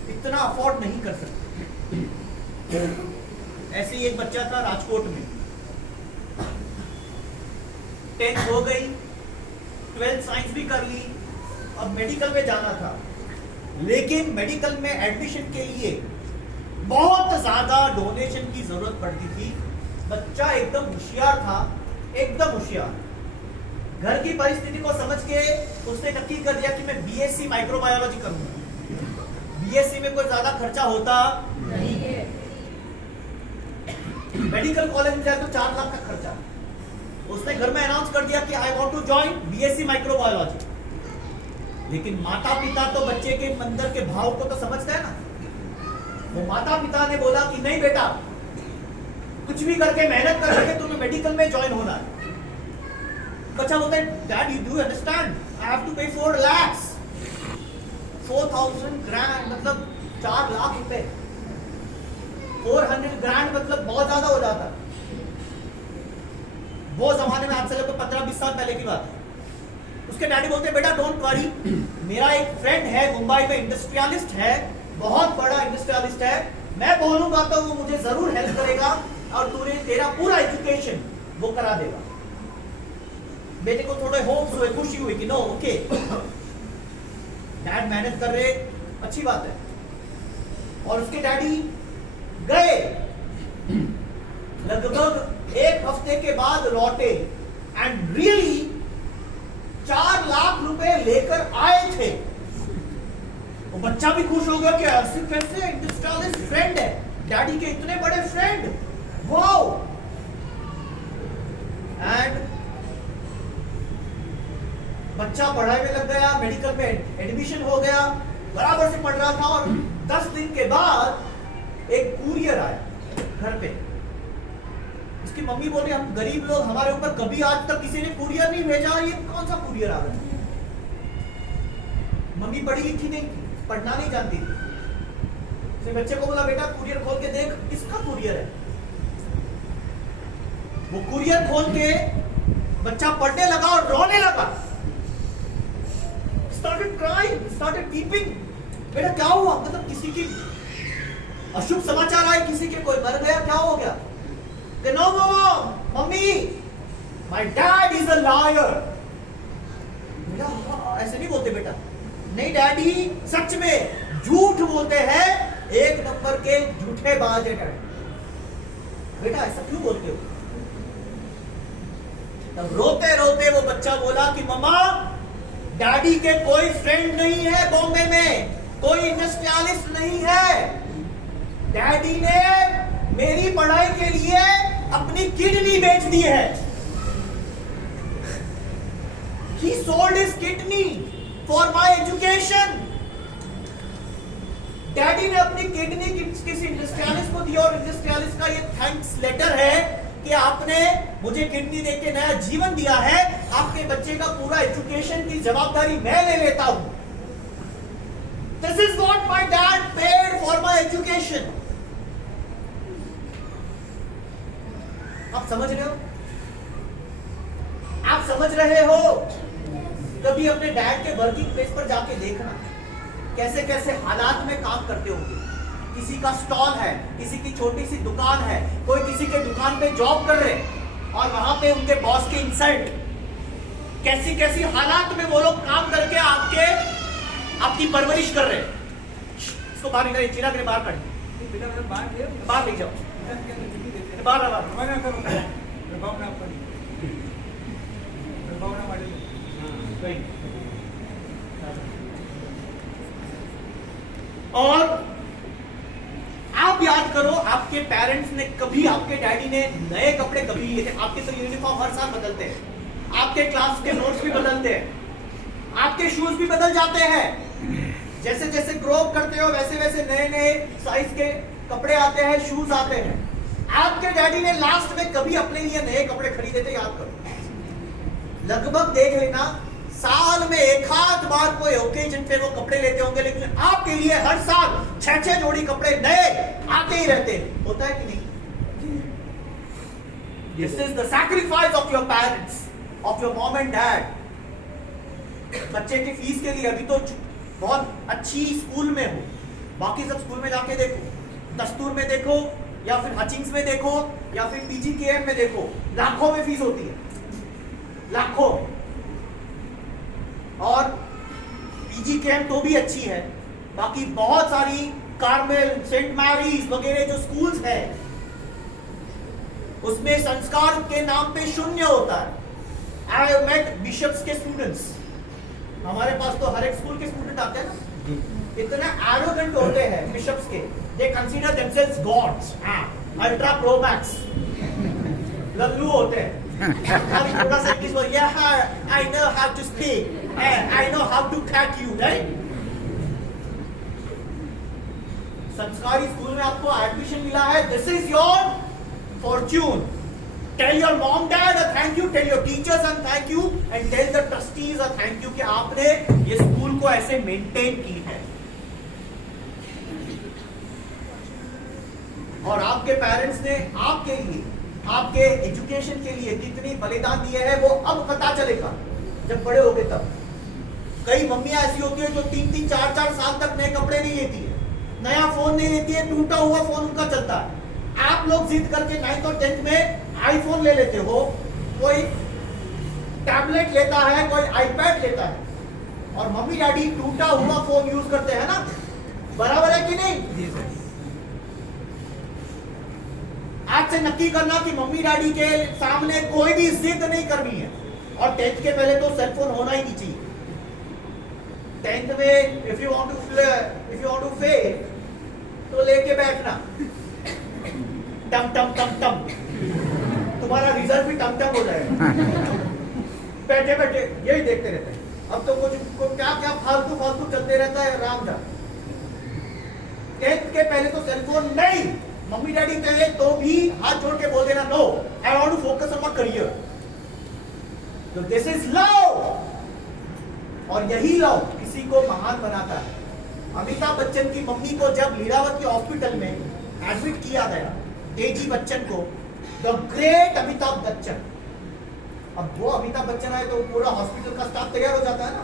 इतना अफोर्ड नहीं कर सकते। ऐसे ही एक बच्चा था राजकोट में, 10th हो गई, 12th साइंस भी कर ली अब मेडिकल में जाना था, लेकिन मेडिकल में एडमिशन के लिए बहुत ज्यादा डोनेशन की जरूरत पड़ती थी। बच्चा एकदम होशियार था, एकदम होशियार। घर की परिस्थिति को समझ के उसने नक्की कर दिया कि मैं बीएससी माइक्रोबायोलॉजी करूंगा। बीएससी में कोई ज्यादा खर्चा होता नहीं है। मेडिकल कॉलेज में जाए तो 4 लाख का खर्चा। उसने घर में अनाउंस कर दिया कि I want to join BSc microbiology. लेकिन माता पिता तो बच्चे के अंदर के भाव को तो समझते हैं ना। वो माता पिता ने बोला कि नहीं बेटा, कुछ भी करके मेहनत करके तुम्हें मेडिकल में ज्वाइन होना है। बच्चा बोलता है dad you do understand I have to pay 4 lakhs 4000 grand मतलब 4 लाख रुपए। 400 ग्रैंड मतलब बहुत ज्यादा हो जाता। वो जमाने में आपसे लगभग 15-20 साल पहले की बात है। उसके डैडी बोलते हैं बेटा डोंट वरी, मेरा एक फ्रेंड है मुंबई में, इंडस्ट्रियलिस्ट है, बहुत बड़ा इंडस्ट्रियलिस्ट है। मैं बोलूंगा तो वो मुझे जरूर हेल्प करेगा और तेरा पूरा एजुकेशन वो करा देगा। बेटे को थोड़े होप्स हुए, खुशी हुई कि नो ओके डैड मेहनत कर रहे, अच्छी बात है। और उसके डैडी गए, लगभग 1 हफ्ते के बाद लौटे एंड रियली 4 लाख रुपए लेकर आए थे। वो बच्चा भी खुश हो गया कि ऐसे कैसे इंडस्ट्रियलिस्ट फ्रेंड है, डैडी के इतने बड़े फ्रेंड, वाओ। एंड बच्चा पढ़ाई में लग गया, मेडिकल में एडमिशन हो गया, बराबर से पढ़ रहा था। और 10 दिन के बाद एक कुरियर आया घर पे। उसकी मम्मी बोली हम गरीब लोग, हमारे ऊपर कभी आज तक किसी ने कुरियर नहीं भेजा, ये कौन सा कुरियर आ रहा है। मम्मी पढ़ी लिखी नहीं थी, पढ़ना नहीं जानती थी। उसने बच्चे को बोला बेटा कुरियर खोल के देख, किसका कुरियर है। वो कुरियर खोल के बच्चा पढ़ने लगा और रोने लगा। Started crying, started weeping. बेटा क्या हुआ, मतलब किसी की अशुभ समाचार आए, किसी के कोई मर गया, क्या हो गया। No mummy, my dad is a liar. बेटा ऐसे नहीं बोलते बेटा, नहीं डैडी सच में झूठ बोलते हैं, 1 नंबर के झूठे बाज है डैडी। बेटा ऐसा क्यों बोलते हो। तब रोते रोते वो बच्चा बोला कि मम्मा डैडी के कोई फ्रेंड नहीं है बॉम्बे में, कोई इंडस्ट्रियलिस्ट नहीं है। डैडी ने मेरी पढ़ाई के लिए अपनी किडनी बेच दी है। He sold his kidney for my education. Daddy ने अपनी किडनी किसी इंडस्ट्रियलिस्ट को दी और इंडस्ट्रियलिस्ट का ये थैंक्स लेटर है कि आपने मुझे किडनी देके नया जीवन दिया है, आपके बच्चे का पूरा एजुकेशन की जवाबदारी मैं ले लेता हूं। This is what my dad paid for my education. आप समझ रहे हो, आप समझ रहे हो। कभी अपने डैड के वर्किंग प्लेस पर जाके देखना कैसे कैसे हालात में काम करते होंगे। किसी का स्टॉल है, किसी की छोटी सी दुकान है, कोई किसी के दुकान पे जॉब कर रहे और वहां पे उनके बॉस के इंसल्ट, कैसी कैसी हालात में वो लोग काम करके आपकी परवरिश कर रहे हैं। इसको बाहर निकालिए, चिराग ने बाहर काटिए, बाहर ले जाओ, और आप याद करो आपके पेरेंट्स ने कभी, आपके डैडी ने नए कपड़े कभी लिए थे। आपके तो यूनिफॉर्म हर साल बदलते हैं, आपके क्लास के नोट्स भी बदलते हैं, आपके शूज भी बदल जाते हैं। जैसे जैसे ग्रो अप करते हो वैसे वैसे नए नए साइज के कपड़े आते हैं, शूज आते हैं। आपके डैडी ने लास्ट में कभी अपने लिए नए कपड़े खरीदे थे, याद करो। लगभग देख लेना साल में 1 आध बार कोई ओकेजन पे वो कपड़े लेते होंगे, लेकिन आपके लिए हर साल 6-6 जोड़ी कपड़े नए आते ही रहते हैं। होता है कि नहीं? This is the sacrifice of your parents, of your mom and dad. बच्चे की फीस के लिए अभी तो बहुत अच्छी स्कूल में हो, बाकी सब स्कूल में जाके देखो, दस्तूर में देखो या फिर हचिंग्स में देखो या फिर पीजीकेएम में देखो, लाखों में फीस होती है, लाखों। और EGKM तो भी अच्छी है, बाकी बहुत सारी कार्मेल, सेंट मैरीज वगैरह जो स्कूल्स है उसमें संस्कार के नाम पे शून्य होता है। आई हैव मेट बिशप्स के स्टूडेंट्स, हमारे पास तो हर एक स्कूल के स्टूडेंट आते हैं ना, इतना एरोगेंट होते हैं बिशप्स के, they consider themselves gods, ultra pro max, लल्लू होते हैं। थोड़ा सा इंग्लिश बोल, yeah, I know how to speak, and I know how to crack you, right? संस्कारी स्कूल में आपको एडमिशन मिला है, this is your fortune. Tell your mom dad a thank you, tell your teachers a thank you, and tell the trustees a thank you कि आपने ये school को ऐसे मेंटेन की है। और आपके पेरेंट्स ने आपके लिए, आपके एजुकेशन के लिए कितनी बलिदान दिए हैं वो अब पता चलेगा जब बड़े होगे तब। कई मम्मियां ऐसी होती है जो 3-3, 4-4 साल तक नए कपड़े नहीं लेती है, नया फोन नहीं लेती है, टूटा हुआ फोन उनका चलता है। आप लोग जिद करके 9th और 10th में आईफोन ले लेते हो, कोई टैबलेट लेता है, कोई आईपैड लेता है, और मम्मी डैडी टूटा हुआ फोन यूज करते हैं ना। बराबर है कि नहीं? आज से नक्की करना कि मम्मी डैडी के सामने कोई भी जिद नहीं करनी है। और 10th के पहले तो सेलफोन होना ही नहीं चाहिए। 10th में if you want to fail तो लेके बैठना, टम टम टम टम, तुम्हारा रिजल्ट भी टम टम हो जाएगा। बैठे बैठे यही देखते रहते हैं। अब तो कुछ क्या क्या फालतू चलते रहता है, राम जान। 10th के पहले तो सेलफोन नहीं, मम्मी डैडी कहे तो भी हाथ जोड़ के बोल देना, no I want to focus on my career. तो दिस इज लव, और यही लव किसी को महान बनाता है। अमिताभ बच्चन की मम्मी को जब लीलावती हॉस्पिटल में एडमिट किया गया, तेजी बच्चन को, द ग्रेट अमिताभ बच्चन, अब वो अमिताभ बच्चन आए तो पूरा हॉस्पिटल का स्टाफ तैयार हो जाता है ना,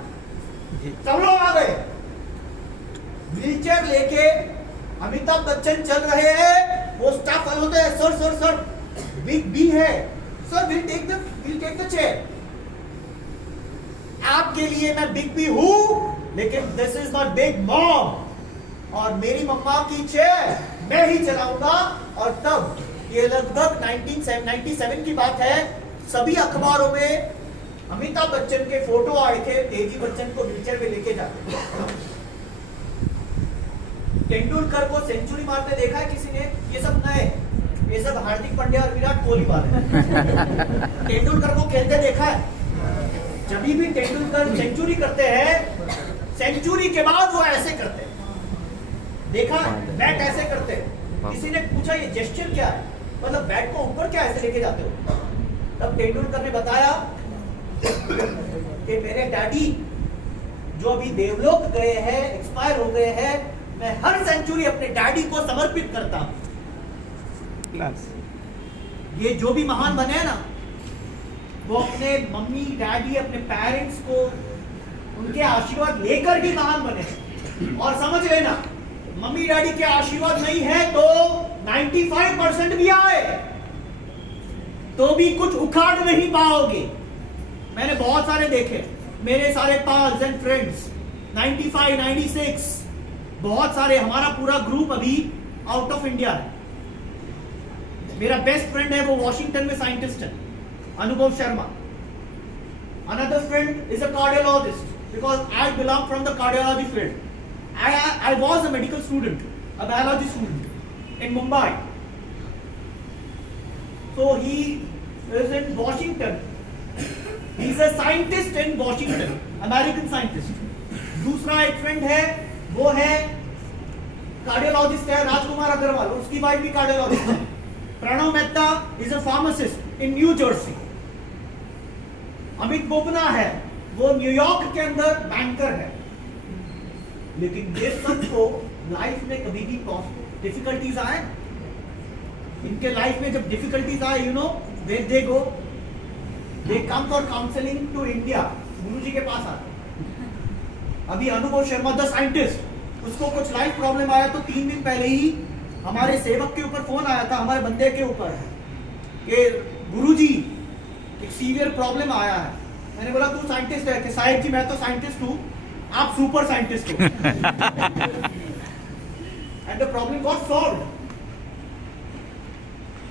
सब लोग आ गए व्हीलचेयर लेके। अमिताभ बच्चन चल रहे हैं, वो स्टाफ खड़े होते हैं, sir sir sir big B है, sir will take the chair. आपके लिए मैं बिग बी हूं, लेकिन this is not big mom, और मेरी मम्मा की चेयर मैं ही चलाऊंगा। और तब ये लगभग 1997 की बात है, सभी अखबारों में अमिताभ बच्चन के फोटो आए थे, तेजी बच्चन को व्हीलचेयर में लेके जाते। तेंदुलकर को सेंचुरी मारते देखा है किसी ने? ये सब नए, ये सब हार्दिक पांड्या और विराट कोहली वाले। तेंदुलकर को खेलते देखा है? जब भी तेंदुलकर सेंचुरी करते हैं, सेंचुरी के बाद वो ऐसे करते हैं, देखा? बैट ऐसे करते हैं। किसी ने पूछा ये जेस्चर क्या है, मतलब बैट को ऊपर क्या ऐसे लेके जाते हो? तब तेंदुलकर ने बताया कि मेरे डैडी जो अभी देवलोक गए हैं, एक्सपायर हो गए हैं, मैं हर सेंचुरी अपने डैडी को समर्पित करता हूं। ये जो भी महान बने ना, वो अपने मम्मी डैडी, अपने पेरेंट्स को, उनके आशीर्वाद लेकर भी महान बने। और समझ लेना, मम्मी डैडी के आशीर्वाद नहीं है तो 95% भी आए तो भी कुछ उखाड़ नहीं पाओगे। मैंने बहुत सारे देखे, मेरे सारे पाल्स एंड फ्रेंड्स, 95, 96, बहुत सारे, हमारा पूरा ग्रुप अभी आउट ऑफ इंडिया है। मेरा बेस्ट फ्रेंड है, वो वॉशिंगटन में साइंटिस्ट है, अनुभव Sharma. Another friend is a cardiologist because I belong from the cardiology field. I was a medical student, a biology student in Mumbai. So he is in Washington. He is a scientist in Washington, American scientist. दूसरा एक friend है, वो है cardiologist है, राजकुमार अग्रवाल, उसकी wife भी cardiologist है। Pranav Mehta is a pharmacist in New Jersey. Amit Bopana है, वो न्यूयॉर्क के अंदर बैंकर है। लेकिन ये सबको लाइफ में कभी भी डिफिकल्टीज आए, इनके लाइफ में जब डिफिकल्टीज आए, you know where they go, they come for counselling to India, गुरुजी के पास आते। अभी अनुभव शर्मा द साइंटिस्ट, उसको कुछ लाइफ प्रॉब्लम आया तो 3 दिन पहले ही हमारे सेवक के ऊपर फोन आया था, हमारे बंदे के ऊपर, कि गुरुजी एक सीवियर प्रॉब्लम आया है। मैंने बोला तू साइंटिस्ट है? कि साहिब जी मैं तो साइंटिस्ट हूँ, आप सुपर साइंटिस्ट हो and the problem got solve.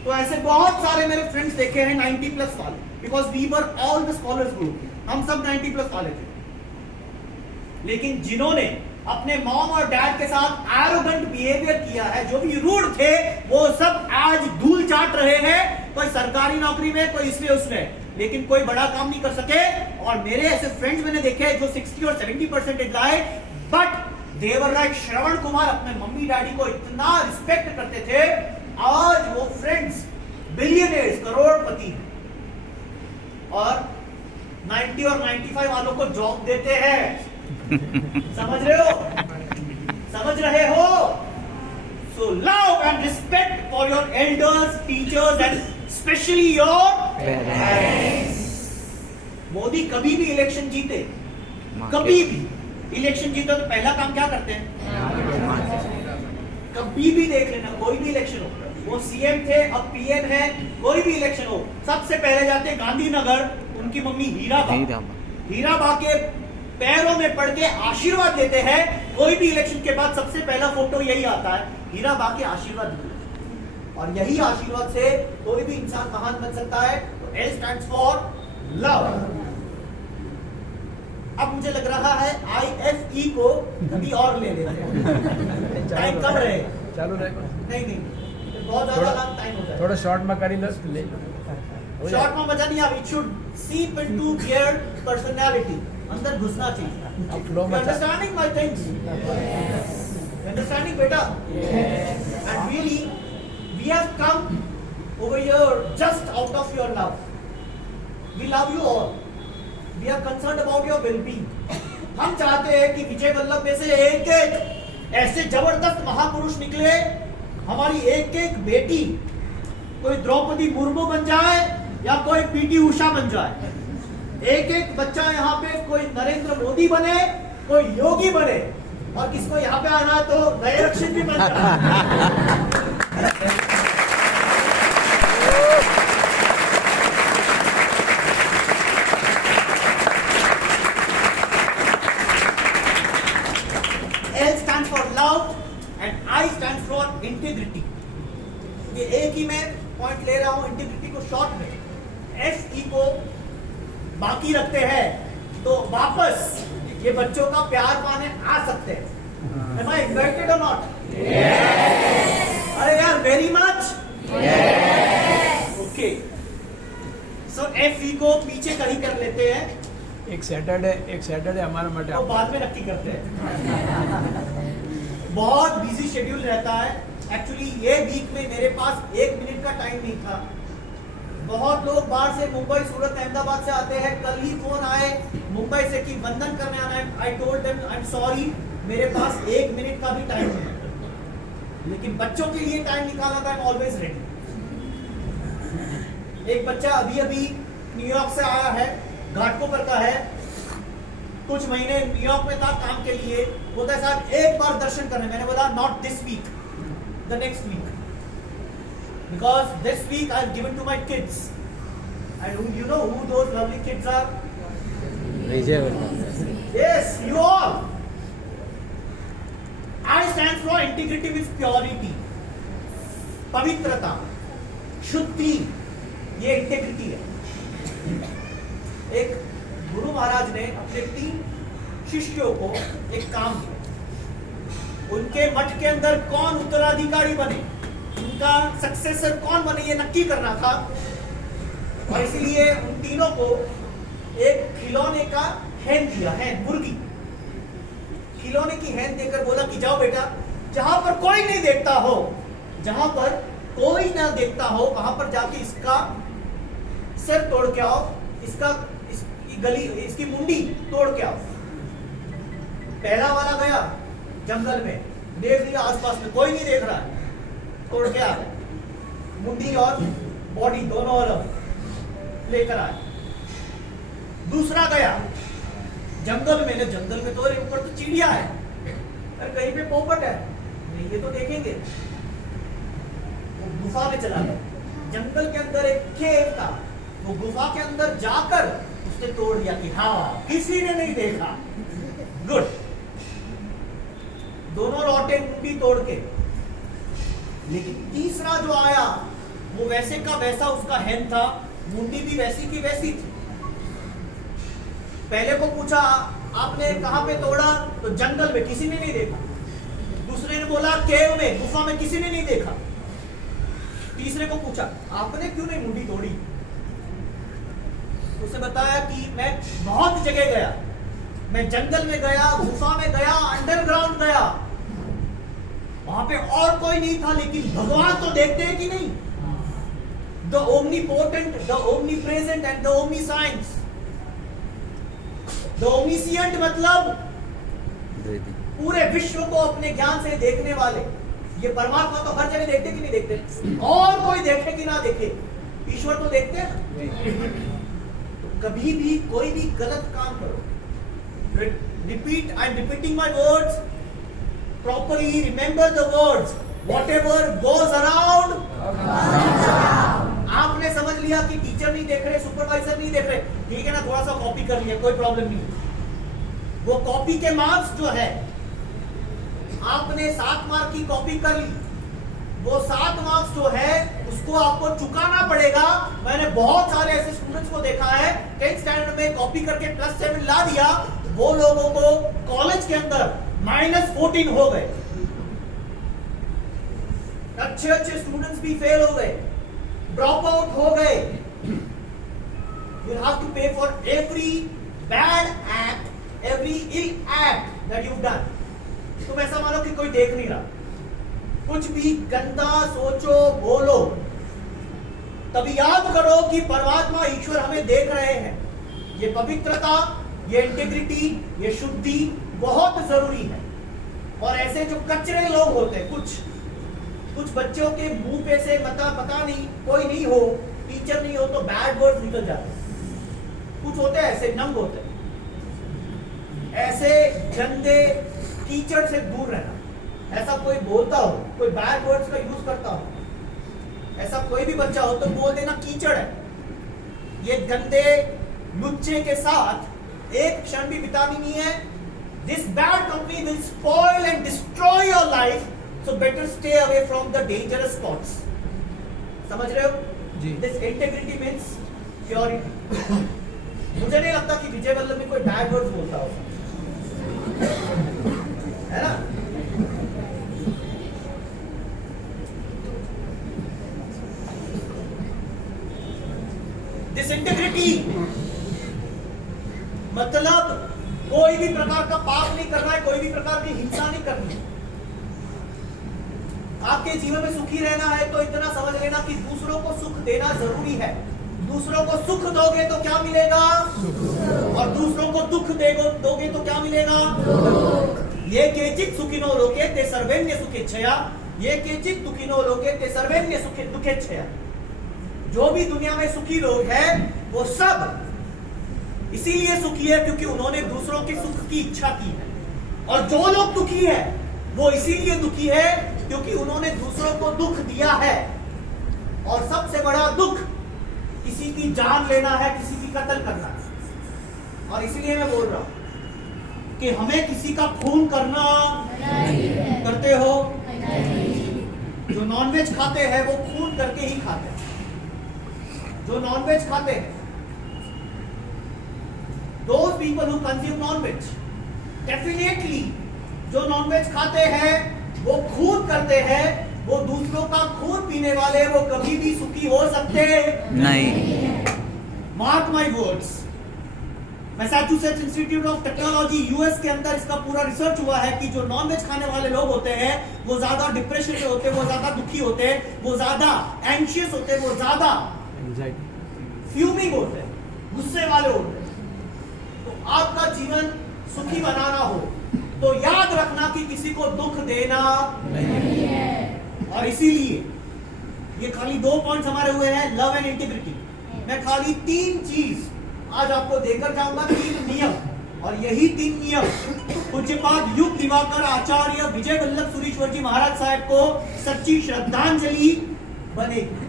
तो ऐसे बहुत सारे मेरे फ्रेंड्स देखे हैं 90 प्लस वाले, because we were all the scholars group, हम सब 90 प्लस वाले थे। लेकिन जिन्होंने अपने मॉम और डैड के साथ एरोगेंट बिहेवियर किया है, जो भी रूड थे, वो सब आज धूल चाट रहे हैं, कोई सरकारी नौकरी में, कोई इसलिए उसमें, लेकिन कोई बड़ा काम नहीं कर सके। और मेरे ऐसे फ्रेंड्स मैंने देखे जो 60 और 70% लाए, but they were like Shravan Kumar अपने मम्मी डैडी को इतना रिस्पेक्ट करते थे, आज वो फ्रेंड्स बिलियनर्स, करोड़पति हैं और 90 और 95 वालों को जॉब देते हैं। समझ रहे हो? समझ रहे हो? So love and respect for your elders, teachers and especially your parents. Modi कभी भी इलेक्शन जीते, कभी भी इलेक्शन जीते तो पहला काम क्या करते हैं? कभी भी देख लेना, कोई भी इलेक्शन हो, वो सीएम थे अब पीएम है, कोई भी इलेक्शन हो, सबसे पहले जाते हैं गांधीनगर, उनकी मम्मी हीराबा के पैरों में पड़ के आशीर्वाद देते हैं। कोई भी इलेक्शन के बाद सबसे पहला फोटो यही आता है, हीराबा के आशीर्वाद, और यही आशीर्वाद से कोई भी इंसान महान बन सकता है। तो L stands for love। अब मुझे लग रहा है IFE को कभी और ले लेते हैं, टाइम कम रहे, चालू रहे, नहीं बहुत ज्यादा टाइम हो जाए, थोड़ा शॉर्ट में करी दस ले, शॉर्ट में मजा नहीं आ, it should seep into their personality, अंदर घुसना चाहिए। अब फ्लो में अंडरस्टैंडिंग माय थिंग्स, अंडरस्टैंडिंग बेटा, and really we have come over here just out of your love. We love you all. We are concerned about your well-being. हम चाहते हैं कि विजय वल्लभ में से एक एक ऐसे जबरदस्त महापुरुष निकले, हमारी एक एक बेटी कोई द्रौपदी मुर्मू बन जाए या कोई पीटी उषा बन जाए, एक एक बच्चा यहाँ पे कोई नरेंद्र मोदी बने, कोई योगी बने, और किसको यहाँ पे आना तो नए रक्षक भी बन जाए। L stands for love and I stands for integrity. ये एक ही मैं पॉइंट ले रहा हूं, इंटीग्रिटी को शॉर्ट में, SE को बाकी रखते हैं तो वापस ये बच्चों का प्यार पाने आ सकते हैं। Am I excited or not? Yes. अरे यार very much? Yes. Okay. So FE को पीछे कहीं कर लेते हैं, एक सैटरडे हमारे માટે तो बाद में नक्की करते हैं। बहुत बिजी शेड्यूल रहता है, एक्चुअली ये वीक में मेरे पास 1 मिनट का टाइम नहीं था। बहुत लोग बाहर से मुंबई, सूरत, अहमदाबाद से आते हैं। कल ही फोन आए मुंबई से कि वंदन करने आना है। I told them I am sorry, मेरे पास 1 मिनट का भी टाइम नहीं है, लेकिन बच्चों के लिए टाइम निकालना था, आई एम ऑलवेज रेडी। एक बच्चा अभी अभी न्यूयॉर्क से आया है, घाटकोपर का है, कुछ महीने न्यूयॉर्क में था काम के लिए, बोलता है साहब एक बार दर्शन करने। मैंने बोला not this week, the next week, because this week I've given to my kids, and you know who those lovely kids are? Yes, you all. I stands for integrity with purity, पवित्रता, शुद्धि, ये integrity है। एक गुरु महाराज ने अपने 3 शिष्यों को एक काम दिया, उनके मठ के अंदर कौन उत्तराधिकारी बने, उनका सक्सेसर कौन बने, ये नक्की करना था। और इसलिए उन तीनों को एक खिलौने का हैन दिया, हैन मुर्गी, खिलौने की हैन देकर बोला कि जाओ बेटा, जहां पर कोई नहीं देखता हो, जहां पर कोई ना देखता हो, वहां पर जाके इसका सिर तोड़ के आओ, इसकी गली, इसकी मुंडी तोड़ के आओ। पहला वाला गया जंगल में, देख लिया आसपास में कोई नहीं देख रहा है, तोड़ के आ गए, मुंडी और बॉडी दोनों अलग लेकर आए। दूसरा गया जंगल में, जंगल में तो ऊपर तो चिड़िया है, और कहीं पे पोपट है, नहीं ये तो देखेंगे। वो गुफा में चला गया, जंगल के अंदर एक केव था, वो गुफा के अंदर जाकर उसने तोड़ दिया कि हाँ किसी ने नहीं देखा। गुड, दोनों लौटे मुंडी तोड़ के। लेकिन तीसरा जो आया वो वैसे का वैसा उसका हैन था, मुंडी भी वैसी की वैसी थी। पहले को पूछा आपने कहां पे तोड़ा, तो जंगल में, किसी ने नहीं देखा। दूसरे ने बोला केव में, गुफा में, किसी ने नहीं देखा। तीसरे को पूछा आपने क्यों नहीं मुंडी तोड़ी, उसने बताया कि मैं बहुत जगह गया, मैं जंगल में गया, गुफा में गया, अंडरग्राउंड गया, वहां पे और कोई नहीं था, लेकिन भगवान तो देखते हैं कि नहीं। The omnipotent, the omnipresent and the omniscience. The omniscient मतलब पूरे विश्व को अपने ज्ञान से देखने वाले। ये परमात्मा तो हर जगह देखते कि नहीं देखते, और कोई देखे कि ना देखे, ईश्वर तो देखते हैं। तो कभी भी कोई भी गलत काम करो, repeat, I am repeating my words properly, remember the words, whatever goes around। आपने समझ लिया कि टीचर नहीं देख रहे, सुपरवाइजर नहीं देख रहे, ठीक है ना, थोड़ा सा कॉपी कर लिया, कोई प्रॉब्लम नहीं। वो कॉपी के मार्क्स जो है, आपने 7 मार्क की कॉपी कर ली, वो 7 मार्क्स जो है उसको आपको चुकाना पड़ेगा। मैंने बहुत सारे ऐसे स्टूडेंट्स को देखा है, 10th स्टैंडर्ड में कॉपी करके +7 ला दिया, वो लोगों को कॉलेज के अंदर -14 हो गए। अच्छे अच्छे स्टूडेंट्स भी फेल हो गए, ड्रॉप आउट हो गए। You have to pay for every bad act, every ill act that you've done। तुम ऐसा मानो कि कोई देख नहीं रहा, कुछ भी गंदा सोचो बोलो, तभी याद करो कि परमात्मा ईश्वर हमें देख रहे हैं। ये पवित्रता, ये इंटीग्रिटी, ये शुद्धि बहुत जरूरी है। और ऐसे जो कचरे लोग होते हैं, कुछ बच्चों के मुंह पे से पता नहीं, कोई नहीं हो, टीचर नहीं हो तो बैड वर्ड्स निकल जाते हैं। कुछ होते हैं ऐसे नंग होते हैं, ऐसे गंदे कीचड़ से दूर रहना। ऐसा कोई बोलता हो, कोई बैड वर्ड्स का यूज करता हो, ऐसा कोई भी बच्चा हो तो बोल देना कीचड़ है। ये गंदे लुच्चे के साथ एक क्षण भी बितानी नहीं है। This bad company will spoil and destroy your life, so better stay away from the dangerous spots। समझ रहे हो? जी। This integrity means purity। मुझे नहीं लगता कि विजय वल्लभ में कोई बैड वर्ड्स बोलता होगा, है ना? This integrity मतलब कोई भी प्रकार का पाप नहीं करना है, कोई भी प्रकार की हिंसा नहीं करनी। आपके जीवन में सुखी रहना है तो इतना समझ लेना कि दूसरों को सुख देना जरूरी है। दूसरों को सुख दोगे तो क्या मिलेगा, और दूसरों को दुख दोगे तो क्या मिलेगा। ये केचित सुखिनो लोके ते सर्वेन्य सुखेच्छया, ये केचित दुखिनो लोके ते सर्वेन्य दुखेच्छया। जो भी दुनिया में सुखी लोग हैं वो सब इसीलिए सुखी है क्योंकि उन्होंने दूसरों के सुख की इच्छा की है। और जो लोग दुखी है वो इसीलिए दुखी है क्योंकि उन्होंने दूसरों को दुख दिया है। और सबसे बड़ा दुख किसी की जान लेना है, किसी की कत्ल करना है। और इसलिए मैं बोल रहा हूं कि हमें किसी का खून करना करते हो। जो नॉनवेज खाते हैं वो खून करके ही खाते हैं। जो नॉनवेज खाते हैं, those people who consume non-veg, definitely जो नॉनवेज खाते हैं वो खून करते हैं, वो दूसरों का खून पीने वाले वो कभी भी सुखी हो सकते नहीं। Mark my words. Massachusetts institute of technology US के अंदर इसका पूरा रिसर्च हुआ है कि जो नॉनवेज खाने वाले लोग होते हैं वो ज्यादा डिप्रेशन में होते हैं, वो ज्यादा दुखी होते हैं, वो ज्यादा एंशियस होते हैं, वो ज्यादा फ्यूमिंग होते हैं, गुस्से वाले होते हैं। तो आपका जीवन सुखी बनाना हो तो याद रखना कि किसी को दुख देना नहीं है। और इसीलिए ये खाली 2 पॉइंट्स हमारे हुए हैं, लव एंड इंटीग्रिटी। मैं खाली 3 चीज आज आपको देकर जाऊंगा, 3 नियम, और यही 3 नियम पूज्यपाद युग दिवाकर आचार्य विजय वल्लभ सुरीश्वर जी महाराज साहब को सच्ची श्रद्धांजलि बनेगी।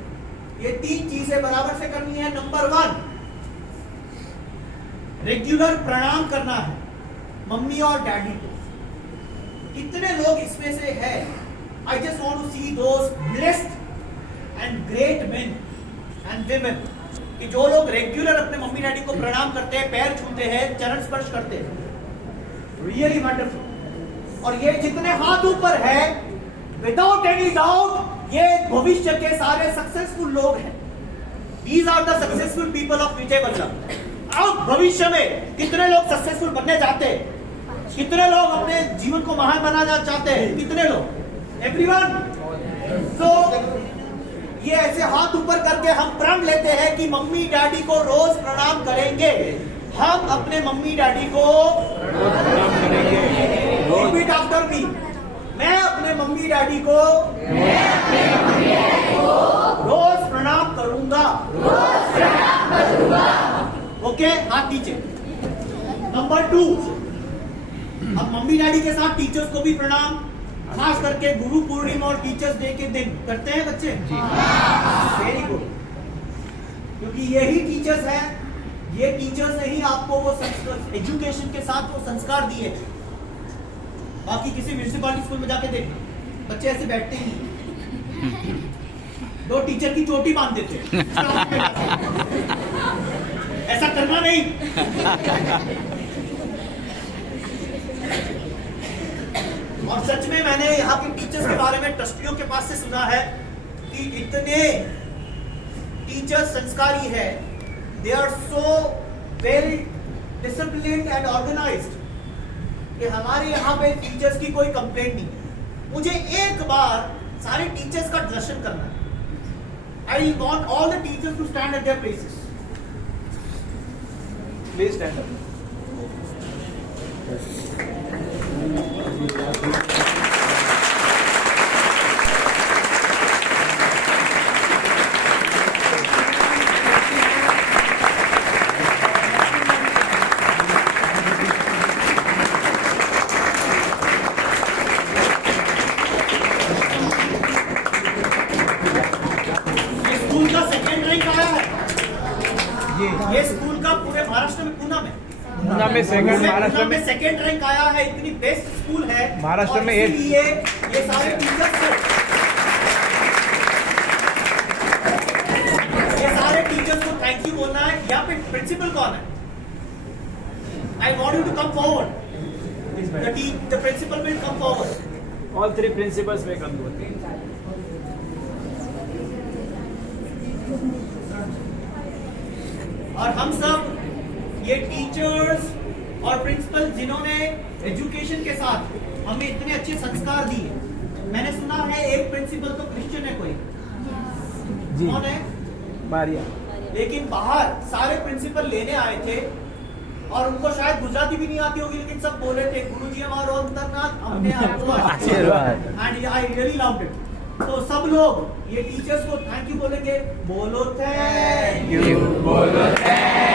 ये 3 चीजें बराबर से करनी है। नंबर 1, रेगुलर प्रणाम करना है। मम्मी और डैडी को। कितने लोग इसमें से है? I just want to see those blessed and great men and women कि जो लोग रेगुलर अपने मम्मी डैडी को प्रणाम करते हैं, पैर छूते हैं, चरण स्पर्श करते हैं। Really wonderful. और ये जितने हाथ ऊपर है, विदाउट एनी डाउट ये भविष्य के सारे सक्सेसफुल लोग हैं। These are the successful people of Vijay Vallabh. अब भविष्य में कितने लोग सक्सेसफुल बनने चाहते हैं? कितने लोग अपने जीवन को महान बनाना चाहते हैं? कितने लोग? एवरीवन। सो ये ऐसे हाथ ऊपर करके हम प्रण लेते हैं कि मम्मी डैडी को रोज प्रणाम करेंगे। हम अपने मम्मी डैडी को रिपीट आफ्टर मी। मैं अपने मम्मी डैडी को रोज प्रणाम करूंगा। ओके, हाथ नीचे। नंबर 2, अब मम्मी डैडी के साथ टीचर्स को भी प्रणाम, खास करके गुरु पूर्णिमा और टीचर्स डे के दिन करते हैं बच्चे। वेरी गुड, क्योंकि यही टीचर्स हैं, ये टीचर्स ने ही आपको वो एजुकेशन के साथ वो संस्कार दिए। बाकी किसी म्यूनिसिपालिटी स्कूल में जाके देखना, बच्चे ऐसे बैठते ही नहीं, 2 टीचर की चोटी बांध देते हैं। ऐसा करना नहीं। और सच में मैंने यहाँ के टीचर्स के बारे में ट्रस्टियों के पास से सुना है कि इतने टीचर्स संस्कारी है, they are so well disciplined and organised कि हमारे यहाँ पे टीचर्स की कोई कंप्लेंट नहीं है। मुझे एक बार सारे टीचर्स का दर्शन करना है। I want all the teachers to stand at their places. Please stand up. School का सेकंड रैंक आया है। ये स्कूल का पूरे महाराष्ट्र में, पूना में सेकंड रैंक आया है। इतनी बेस्ट स्कूल है महाराष्ट्र में। ये सारे टीचर्स को, थैंक यू बोलना है। यहाँ पे प्रिंसिपल कौन है? I want you to come forward. The principal will come forward. All 3 principals may come forward. और हम सब ये टीचर्स और प्रिंसिपल जिन्होंने एजुकेशन के साथ हमें इतने अच्छे संस्कार दिए। मैंने सुना है एक प्रिंसिपल तो क्रिश्चियन है कोई, कौन है? मारिया। लेकिन बाहर सारे प्रिंसिपल लेने आए थे और उनको शायद गुजराती भी नहीं आती होगी, लेकिन सब बोले थे गुरुजी हमारो अंतरनाथ, हमने आपको आशीर्वाद। And I really loved it. तो सब लोग ये टीचर्स को थैंक यू बोलेंगे। बोलो थैंक यू, बोलो थैंक